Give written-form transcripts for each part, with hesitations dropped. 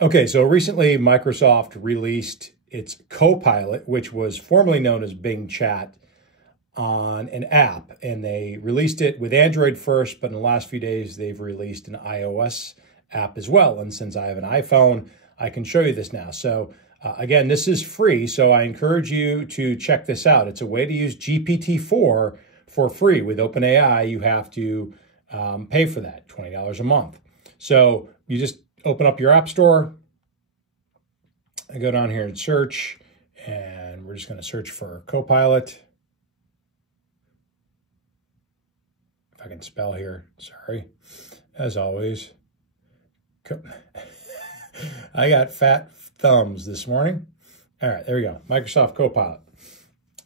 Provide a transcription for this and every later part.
Okay, so recently Microsoft released its Copilot, which was formerly known as Bing Chat, on an app. And they released it with Android first, but in the last few days, they've released an iOS app as well. And since I have an iPhone, I can show you this now. So again, this is free, so I encourage you to check this out. It's a way to use GPT-4 for free. With OpenAI, you have to pay for that, $20 a month. So you just open up your app store. I go down here and search, and we're just going to search for Copilot. If I can spell here, sorry. As always, I got fat thumbs this morning. All right, there we go. Microsoft Copilot.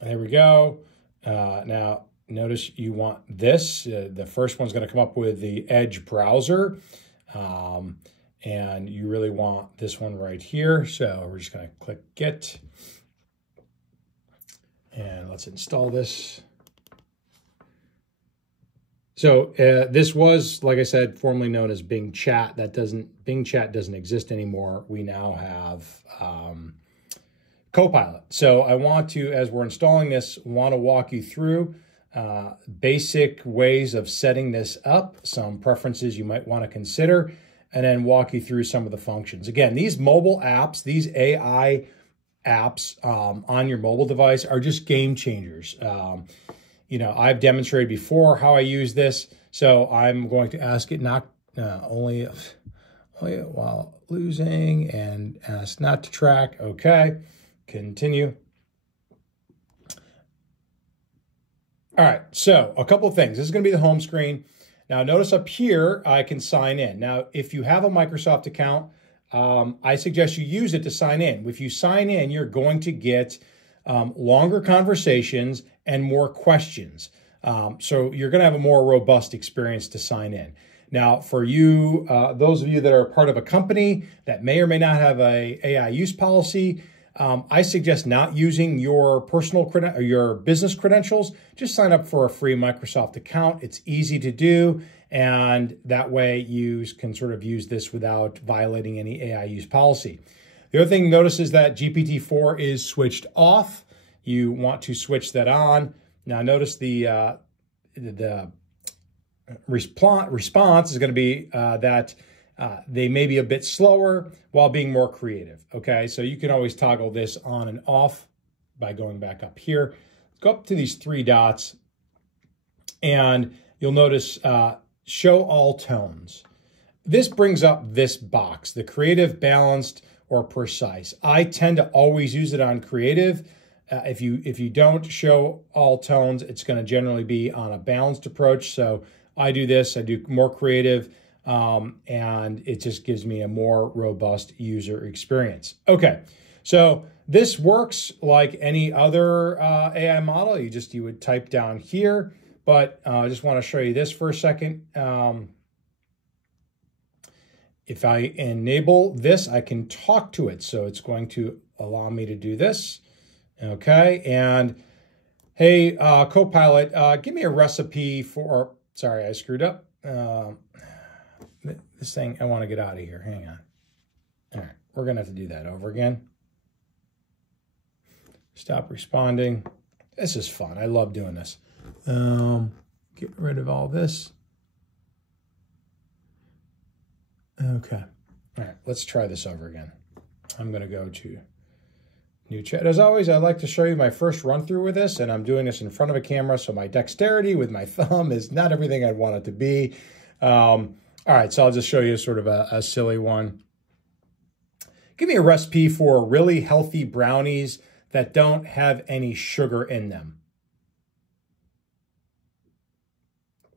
There we go. Now, notice you want this. The first one's going to come up with the Edge browser. And you really want this one right here. So we're just going to click Get. And let's install this. So this was, like I said, formerly known as Bing Chat. Bing Chat doesn't exist anymore. We now have Copilot. So I want to, as we're installing this, want to walk you through basic ways of setting this up, some preferences you might want to consider, and then walk you through some of the functions. Again, these mobile apps, these AI apps on your mobile device are just game changers. You know, I've demonstrated before how I use this, so I'm going to ask it not only while losing, and ask not to track. Okay, continue. All right, so a couple of things. This is going to be the home screen. Now, notice up here, I can sign in. Now, if you have a Microsoft account, I suggest you use it to sign in. If you sign in, you're going to get longer conversations and more questions. So you're going to have a more robust experience to sign in. Now, for you, those of you that are part of a company that may or may not have a AI use policy, I suggest not using your personal or your business credentials. Just sign up for a free Microsoft account. It's easy to do, and that way you can sort of use this without violating any AI use policy. The other thing, notice is that GPT-4 is switched off. You want to switch that on. Now, notice the response is going to be that they may be a bit slower while being more creative. Okay, so you can always toggle this on and off by going back up here. Go up to these three dots, and you'll notice show all tones. This brings up this box, the creative, balanced, or precise. I tend to always use it on creative. If you don't show all tones, it's going to generally be on a balanced approach. So I do this, I do more creative, and it just gives me a more robust user experience. Okay, so this works like any other AI model. You would type down here, but I just want to show you this for a second. If I enable this, I can talk to it. So it's going to allow me to do this. Okay, and hey, Copilot, give me a recipe for, sorry, I screwed up. This thing, I want to get out of here. Hang on. All right, we're going to have to do that over again. Stop responding. This is fun. I love doing this. Get rid of all this. Okay. All right, let's try this over again. I'm going to go to new chat. As always, I'd like to show you my first run through with this, and I'm doing this in front of a camera, so my dexterity with my thumb is not everything I'd want it to be. All right, so I'll just show you sort of a silly one. Give me a recipe for really healthy brownies that don't have any sugar in them.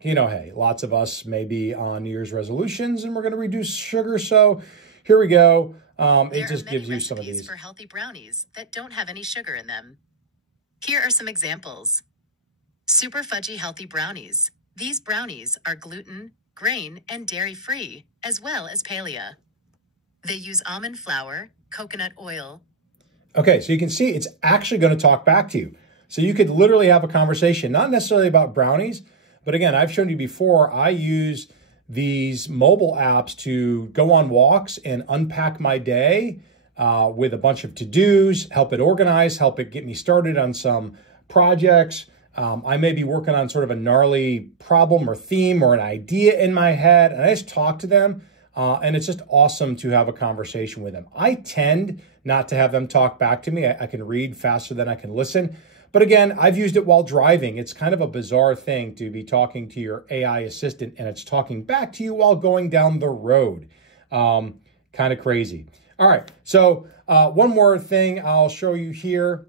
You know, hey, lots of us may be on New Year's resolutions and we're going to reduce sugar. So here we go. It just gives you some of these. For healthy brownies that don't have any sugar in them. Here are some examples. Super fudgy healthy brownies. These brownies are gluten, grain, and dairy-free, as well as paleo. They use almond flour, coconut oil. Okay, so you can see it's actually going to talk back to you. So you could literally have a conversation, not necessarily about brownies, but again, I've shown you before, I use these mobile apps to go on walks and unpack my day with a bunch of to-dos, help it organize, help it get me started on some projects. I may be working on sort of a gnarly problem or theme or an idea in my head, and I just talk to them, and it's just awesome to have a conversation with them. I tend not to have them talk back to me. I can read faster than I can listen. But again, I've used it while driving. It's kind of a bizarre thing to be talking to your AI assistant and it's talking back to you while going down the road. Kind of crazy. All right, so one more thing I'll show you here.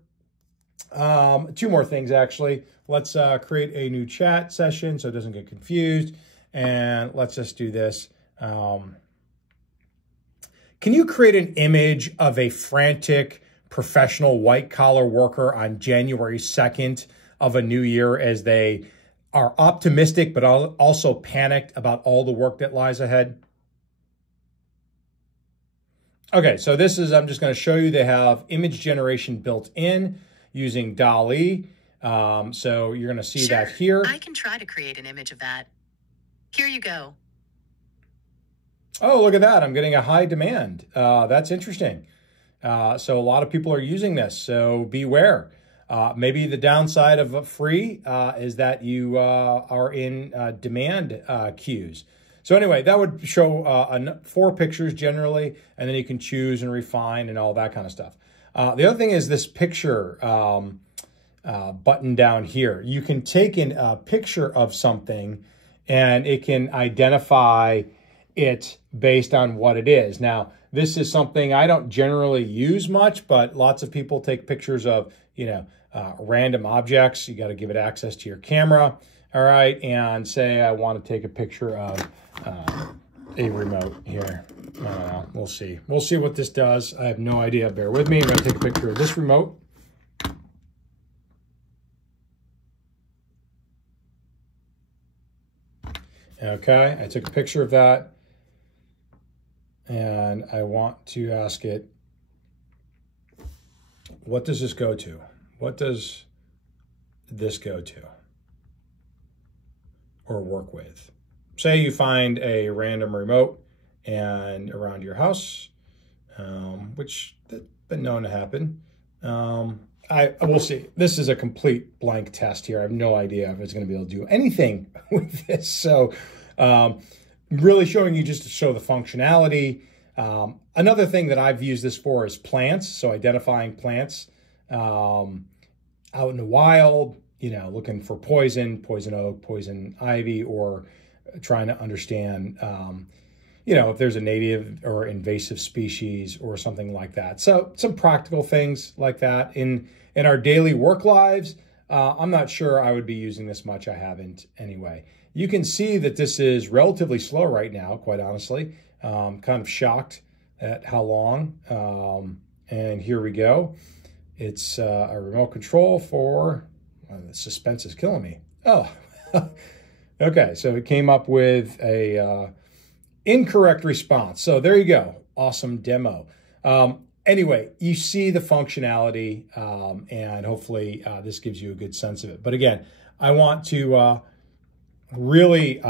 Two more things, actually. Let's create a new chat session so it doesn't get confused. And let's just do this. Can you create an image of a frantic professional white-collar worker on January 2nd of a new year as they are optimistic but also panicked about all the work that lies ahead? Okay, so this is, I'm just going to show you, they have image generation built in using DALL-E. So you're going to see that here. I can try to create an image of that. Here you go. Oh, look at that. I'm getting a high demand. That's interesting. So a lot of people are using this, so beware. Maybe the downside of free is that you are in demand queues. So anyway, that would show 4 pictures generally, and then you can choose and refine and all that kind of stuff. The other thing is this picture button down here. You can take in a picture of something and it can identify it based on what it is. Now, this is something I don't generally use much, but lots of people take pictures of, random objects. You got to give it access to your camera. All right. And say I want to take a picture of a remote here. We'll see. We'll see what this does. I have no idea. Bear with me. I'm going to take a picture of this remote. Okay. I took a picture of that. And I want to ask it, what does this go to? What does this go to or work with? Say you find a random remote and around your house, which has been known to happen. I will see. This is a complete blank test here. I have no idea if it's going to be able to do anything with this. So, really showing you just to show the functionality. Another thing that I've used this for is plants. So identifying plants out in the wild, looking for poison oak, poison ivy, or trying to understand, if there's a native or invasive species or something like that. So some practical things like that in our daily work lives. I'm not sure I would be using this much. I haven't anyway. You can see that this is relatively slow right now, quite honestly. Kind of shocked at how long. And here we go. It's a remote control for, the suspense is killing me. Oh, okay. So it came up with a incorrect response. So there you go. Awesome demo. Anyway, you see the functionality, and hopefully this gives you a good sense of it. But again, I want to really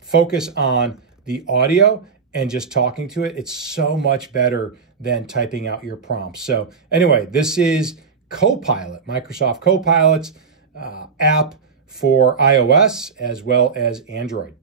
focus on the audio and just talking to it. It's so much better than typing out your prompts. So anyway, this is Copilot, Microsoft Copilot's app for iOS as well as Android.